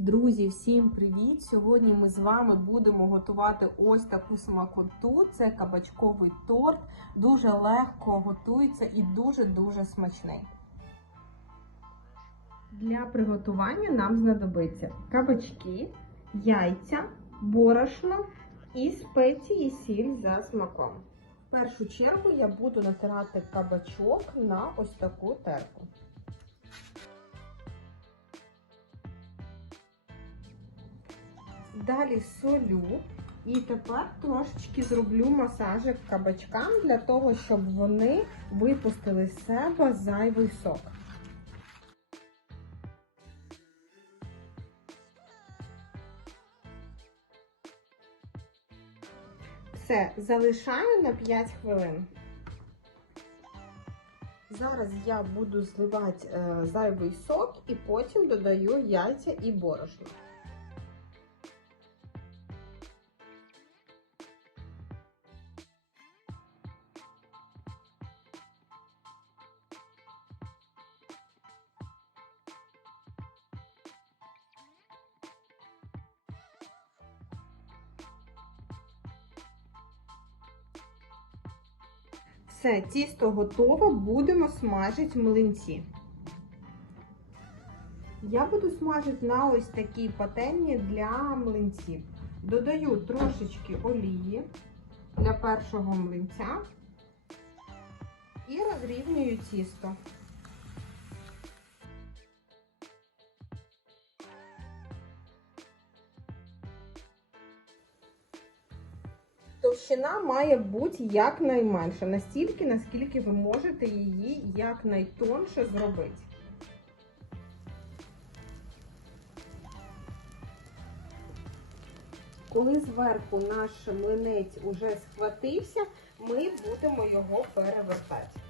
Друзі, всім привіт! Сьогодні ми з вами будемо готувати ось таку смакоту. Це кабачковий торт. Дуже легко готується і дуже-дуже смачний. Для приготування нам знадобиться кабачки, яйця, борошно і спеції сіль за смаком. В першу чергу я буду натирати кабачок на ось таку терку. Далі солю. І тепер трошечки зроблю масажик кабачкам для того, щоб вони випустили з себе зайвий сок. Все, залишаю на 5 хвилин. Зараз я буду зливати е, зайвий сок і потім додаю яйця і борошно. Все, тісто готове, будемо смажити млинці. Я буду смажити на ось такій пательні для млинців. Додаю трошечки олії для першого млинця і розрівнюю тісто. Товщина має бути якнайменша, настільки, наскільки ви можете її якнайтонше зробити. Коли зверху наш млинець уже схватився, ми будемо його перевертати.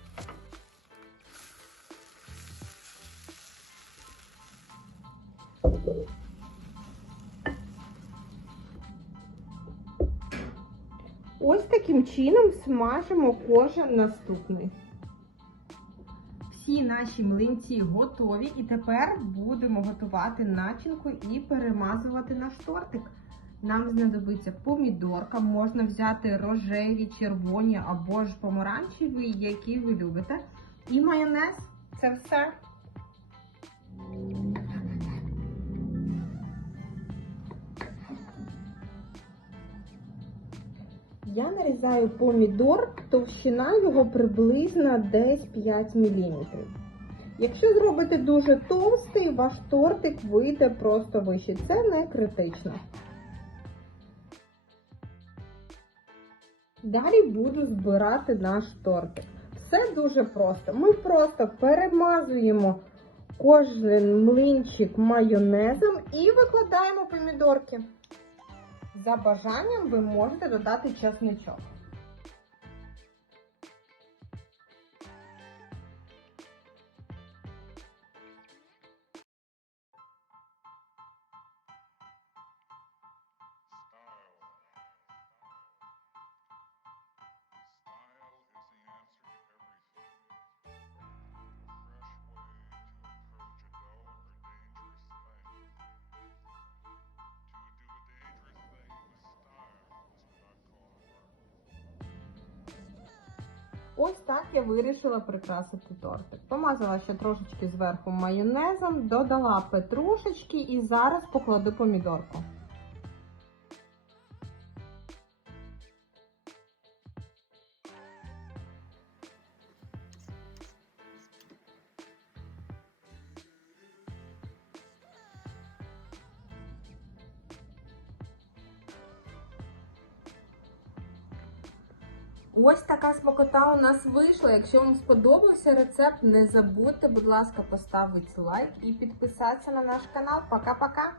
Ось таким чином смажимо кожен наступний. Всі наші млинці готові, і тепер будемо готувати начинку і перемазувати наш тортик. Нам знадобиться помідорка, можна взяти рожеві, червоні або ж помаранчеві, які ви любите. І майонез це все. Я нарізаю помідор, товщина його приблизно десь 5 мм. Якщо зробите дуже товстий, ваш тортик вийде просто вище. Це не критично. Далі буду збирати наш тортик. Все дуже просто. Ми просто перемазуємо кожен млинчик майонезом і викладаємо помідорки. За бажанням ви можете додати чесничок. Ось так я вирішила прикрасити тортик. Помазала ще трошечки зверху майонезом, додала петрушечки і зараз покладу помідорку. Ось така смакота у нас вийшла. Якщо вам сподобався рецепт, не забудьте, будь ласка, поставити лайк і підписатися на наш канал. Пока-пока!